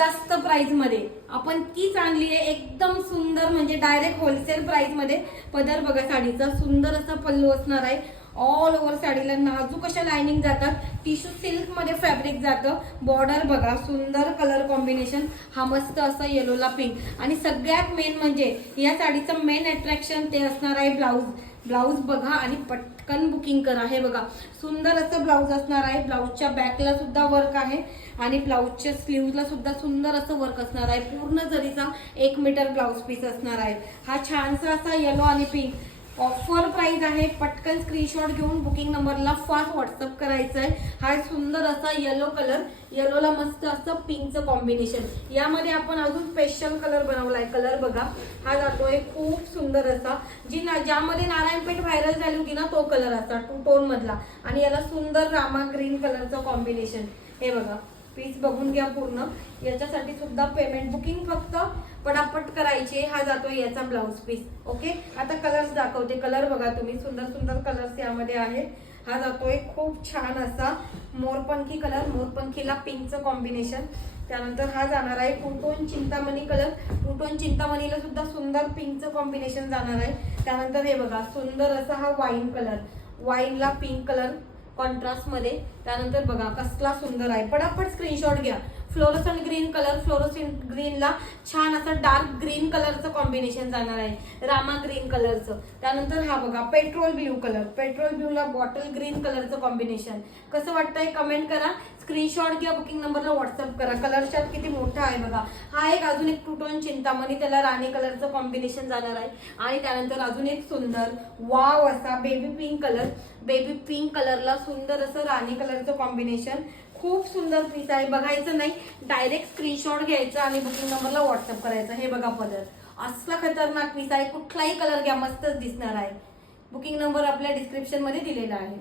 जास्त प्राइस मध्ये आपण तीच आणली आहे, एकदम सुंदर म्हणजे डायरेक्ट होलसेल प्राइस मध्ये। पदर बघा साडीचा, सुंदर असा पल्लू असणार आहे। ऑल ओव्हर साडीला नाजूक अशा लाइनिंग जातात, टिश्यू सिल्क मध्ये फॅब्रिक जातं। बॉर्डर बघा, सुंदर कलर कॉम्बिनेशन, हा मस्त असा येलोला पिंक। आणि सगळ्यात मेन म्हणजे या साडीचं मेन अट्रॅक्शन ते असणार आहे ब्लाऊज। ब्लाऊज बघा आणि पटकन बुकिंग करा। हे बघा सुंदर असं ब्लाऊज असणार आहे। ब्लाऊजच्या बॅकला सुद्धा वर्क आहे आणि ब्लाऊजच्या स्लीव्हला सुद्धा सुंदर असं वर्क असणार आहे। पूर्ण जरीचा 1 मीटर ब्लाऊज पीस असणार आहे। हा छानसा असा येलो आणि पिंक ऑफर प्राइस आहे। पटकन स्क्रीनशॉट घेऊन बुकिंग नंबरला फास्ट व्हॉट्सअप करायचं आहे। हा सुंदर असा येलो कलर, येलोला मस्त असं पिंकचं कॉम्बिनेशन, यामध्ये आपण अजून स्पेशल कलर बनवलाय। कलर बघा, हा जातोय खूप सुंदर असा, ज्यामध्ये नारायणपेठ व्हायरल झाली होती ना तो कलर असा 2 टोन मधला। आणि याला सुंदर रामा ग्रीन कलरचं कॉम्बिनेशन। हे बघा पीस बघून घ्या पूर्ण। याच्यासाठी सुद्धा पेमेंट बुकिंग फक्त पटापट करायची। हा जातोय याचा ब्लाऊज पीस। ओके, आता कलर्स दाखवते। कलर बघा तुम्ही, सुंदर सुंदर कलर्स यामध्ये आहे। हा जातोय खूप छान असा मोरपंखी कलर, मोरपंखीला पिंकचं कॉम्बिनेशन। त्यानंतर हा जाणार आहे 2 टोन चिंतामणी कलर, 2 टोन चिंतामणीला सुद्धा सुंदर पिंकचं कॉम्बिनेशन जाणार आहे। त्यानंतर हे बघा सुंदर असा हा वाईन कलर, वाईनला पिंक कलर कॉन्ट्रास्ट मध्ये। त्यानंतर बघा कसला सुंदर आहे, पटापट स्क्रीनशॉट घ्या। फ्लोरोसंट ग्रीन कलर, फ्लोरोसंट ग्रीनला छान असं डार्क ग्रीन कलरचं कॉम्बिनेशन जाणार आहे, रामा ग्रीन कलरचं। त्यानंतर हा बघा पेट्रोल ब्ल्यू कलर, पेट्रोल ब्ल्यूला बॉटल ग्रीन कलरचं कॉम्बिनेशन। कसं वाटतंय कमेंट करा, स्क्रीनशॉट घ्या, बुकिंग नंबरला व्हॉट्सअप करा। कलर चार्ट किती मोठा आहे बघा। हा एक अजून एक 2 टोन चिंतामणी, त्याला राणी कलरचं कॉम्बिनेशन जाणार आहे। आणि त्यानंतर अजून एक सुंदर वाव असा baby pink colour, baby pink कलरला सुंदर असं राणी कलरचं कॉम्बिनेशन। खूप सुंदर पीस आहे, बघायचं नाही डायरेक्ट स्क्रीनशॉट घ्यायचा आणि बुकिंग नंबरला व्हॉट्सअप करायचा। हे बघा पदर, असला खतरनाक पीस आहे, कुठलाही कलर घ्या मस्तच दिसणार आहे। बुकिंग नंबर आपल्या डिस्क्रिप्शन मध्ये दिलेला आहे।